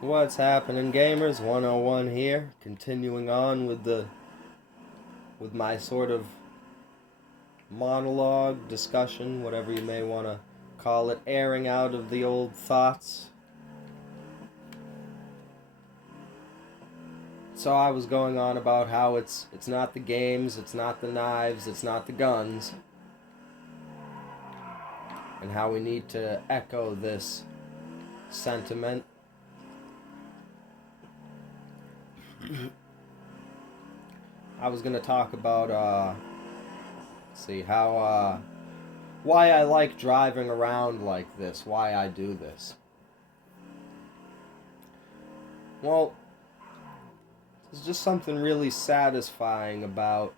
What's happening, gamers? 101 here, continuing on with my sort of monologue, discussion, whatever you may want to call it, airing out of the old thoughts. So I was going on about how it's not the games, it's not the knives, it's not the guns, and how we need to echo this sentiment. I was gonna talk about see how why I like driving around like this, why I do this. Well, there's just something really satisfying about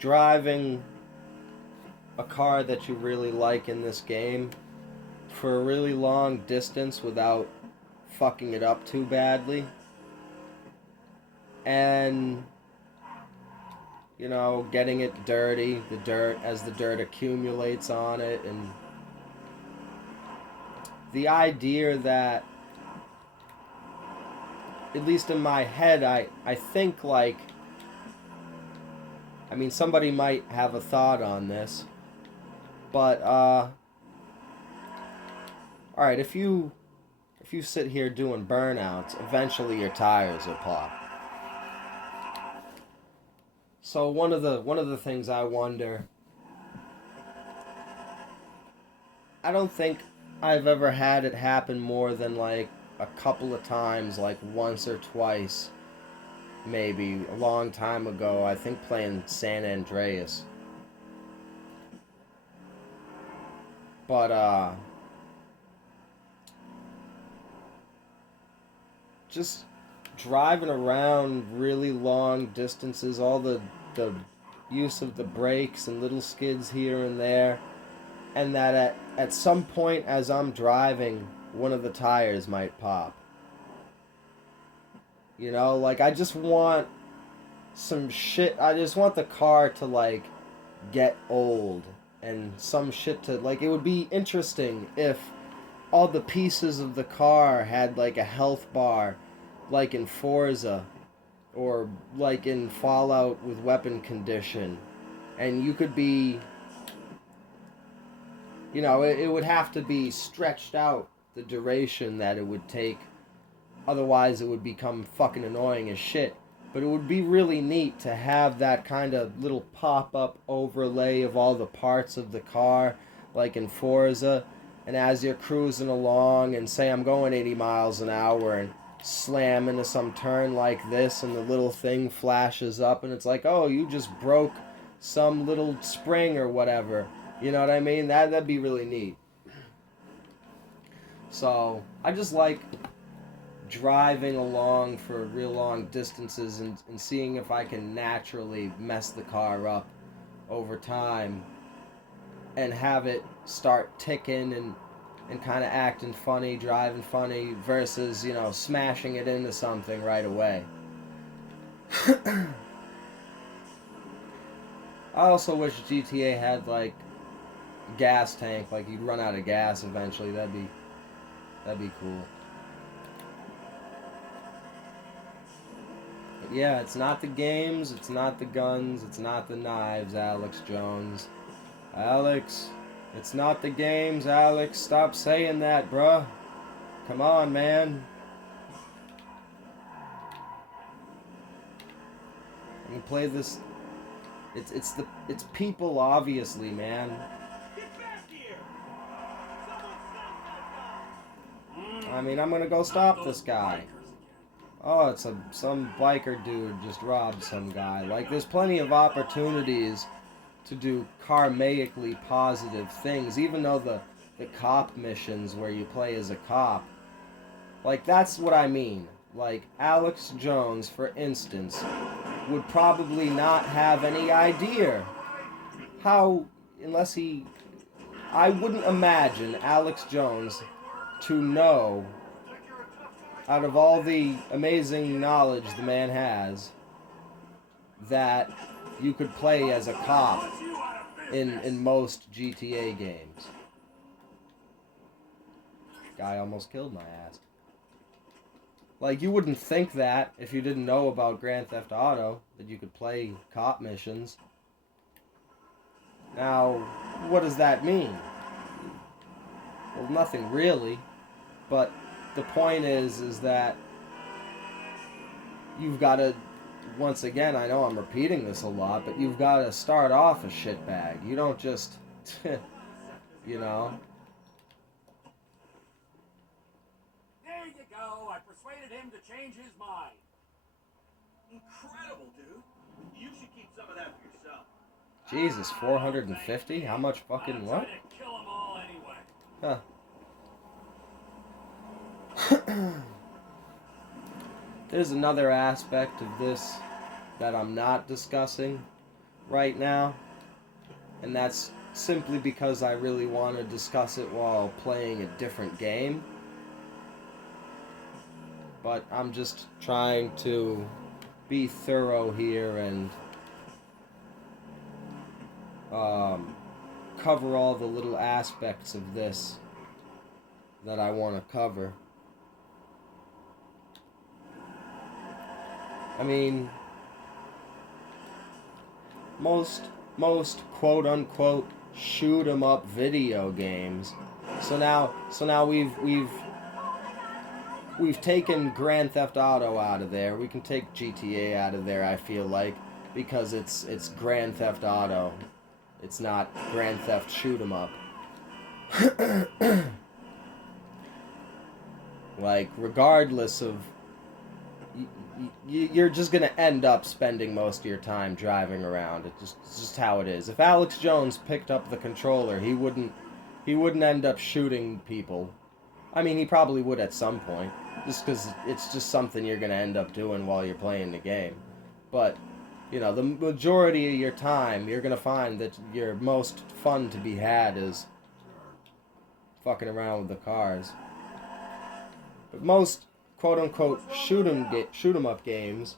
driving a car that you really like in this game for a really long distance without fucking it up too badly. And getting it dirty, the dirt as the dirt accumulates on it, and the idea that, at least in my head, I think like, I mean, somebody might have a thought on this, but alright, if you sit here doing burnouts, eventually your tires will pop. So one of the things I wonder, I don't think I've ever had it happen more than like a couple of times, like once or twice, maybe a long time ago. I think playing San Andreas. But just driving around really long distances, all the use of the brakes and little skids here and there, and that at some point as I'm driving, one of the tires might pop. Like I just want some shit. I just want the car to like get old and some shit to like. It would be interesting if all the pieces of the car had like a health bar, like in Forza, or like in Fallout with weapon condition, and you could be, it would have to be stretched out the duration that it would take. Otherwise, it would become fucking annoying as shit. But it would be really neat to have that kind of little pop-up overlay of all the parts of the car, like in Forza. And as you're cruising along, and say I'm going 80 miles an hour and slam into some turn like this, and the little thing flashes up, and it's like, oh, you just broke some little spring or whatever. You know what I mean? That'd be really neat. So I just like driving along for real long distances and seeing if I can naturally mess the car up over time and have it start ticking and kind of acting funny, driving funny, versus, smashing it into something right away. I also wish GTA had like gas tank, like you'd run out of gas eventually. That'd be cool. But yeah, it's not the games, it's not the guns, it's not the knives, Alex Jones. Alex, it's not the games, Alex. Stop saying that, bruh. Come on, man. I can play this. It's people, obviously, man. I mean, I'm gonna go stop this guy. Oh, it's some biker dude just robbed some guy. Like, there's plenty of opportunities to do karmically positive things, even though the cop missions where you play as a cop, like, that's what I mean. Like, Alex Jones, for instance, would probably not have any idea how, unless he, I wouldn't imagine Alex Jones to know, out of all the amazing knowledge the man has, that you could play as a cop in most GTA games. Guy almost killed my ass. Like, you wouldn't think that if you didn't know about Grand Theft Auto, that you could play cop missions. Now, what does that mean? Well, nothing really. But the point is that you've got to, once again, I know I'm repeating this a lot, but you've got to start off a shitbag. You don't just, you know. There you go. I persuaded him to change his mind. Incredible, dude. You should keep some of that for yourself. Jesus, 450? How much fucking I'm what? trying to kill them all anyway. Huh. There's another aspect of this that I'm not discussing right now, and that's simply because I really want to discuss it while playing a different game. But I'm just trying to be thorough here and cover all the little aspects of this that I want to cover. I mean, most quote unquote shoot 'em up video games. So now we've taken Grand Theft Auto out of there. We can take GTA out of there, I feel like, because it's Grand Theft Auto. It's not Grand Theft Shoot 'em Up. Like, regardless of, you're just gonna end up spending most of your time driving around. It's just how it is. If Alex Jones picked up the controller, he wouldn't end up shooting people. I mean, he probably would at some point, just because it's just something you're gonna end up doing while you're playing the game. But, you know, the majority of your time, you're gonna find that your most fun to be had is fucking around with the cars. But most quote unquote shoot 'em up games,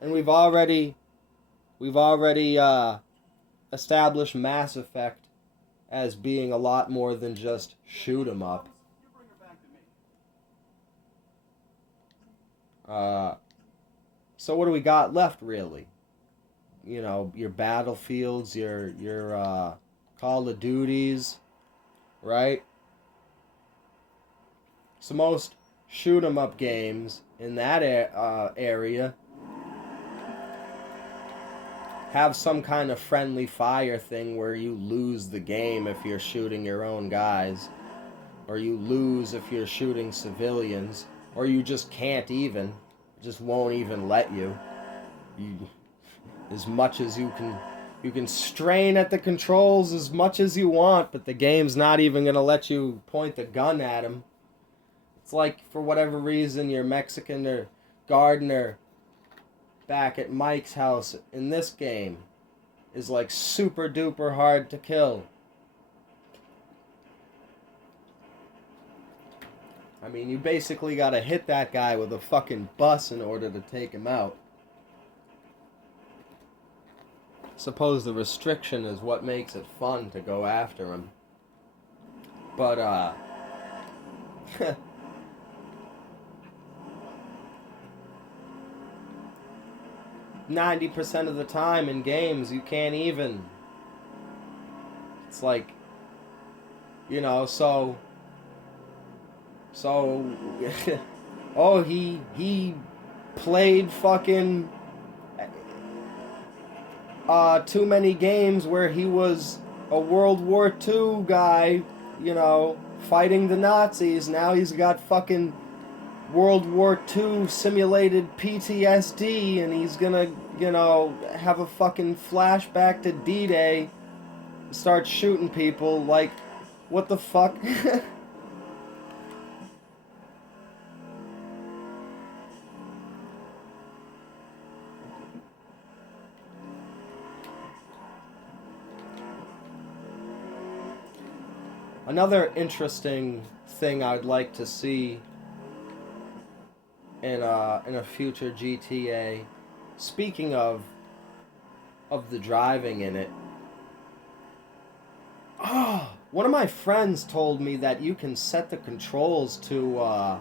and we've already established Mass Effect as being a lot more than just shoot 'em up. So what do we got left, really? You know, your Battlefields, your Call of Duties, right? So most shoot 'em up games in that area have some kind of friendly fire thing where you lose the game if you're shooting your own guys, or you lose if you're shooting civilians, or you just can't even, just won't even let you. As much as you can strain at the controls as much as you want, but the game's not even gonna let you point the gun at him. It's like, for whatever reason, your Mexican or gardener back at Mike's house in this game is like super duper hard to kill. I mean, you basically gotta hit that guy with a fucking bus in order to take him out. Suppose the restriction is what makes it fun to go after him. But, 90% of the time in games, you can't even. It's like, you know, so oh, he played fucking too many games where he was a World War II guy, you know, fighting the Nazis. Now he's got fucking World War II simulated PTSD, and he's gonna, you know, have a fucking flashback to D-Day, start shooting people. Like, what the fuck? Another interesting thing I'd like to see in a future GTA, speaking of the driving in it. Oh, One of my friends told me that you can set the controls to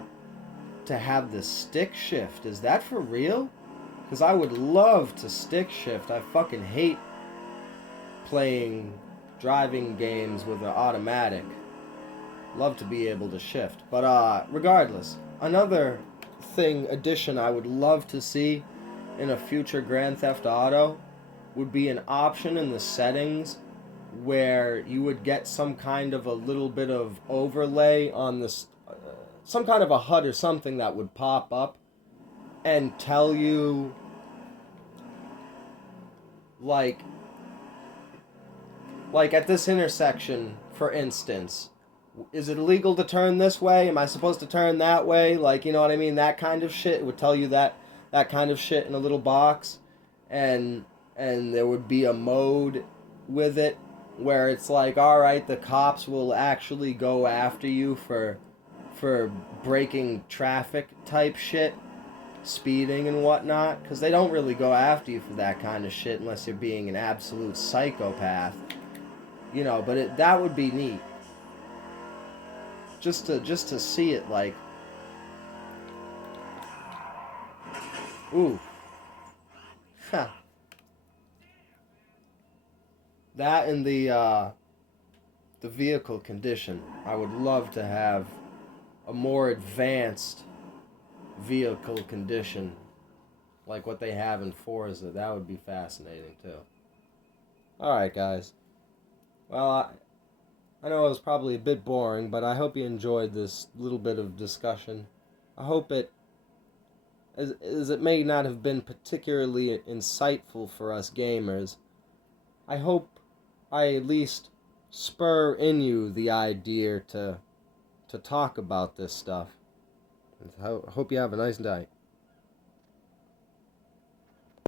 have the stick shift. Is that for real? Because I would love to stick shift. I fucking hate playing driving games with an automatic. Love to be able to shift. But regardless, another addition I would love to see in a future Grand Theft Auto would be an option in the settings where you would get some kind of a little bit of overlay on this, some kind of a HUD or something that would pop up and tell you, like at this intersection, for instance, is it illegal to turn this way? Am I supposed to turn that way? Like, you know what I mean? That kind of shit. It would tell you that kind of shit in a little box. And there would be a mode with it where it's like, alright, the cops will actually go after you for breaking traffic type shit, speeding and whatnot. Because they don't really go after you for that kind of shit unless you're being an absolute psychopath. You know, but that would be neat. Just to see it, like, ooh, huh. That and the vehicle condition. I would love to have a more advanced vehicle condition, like what they have in Forza. That would be fascinating too. All right, guys. Well, I know it was probably a bit boring, but I hope you enjoyed this little bit of discussion. I hope it, as it may not have been particularly insightful for us gamers, I hope I at least spur in you the idea to talk about this stuff. I hope you have a nice night.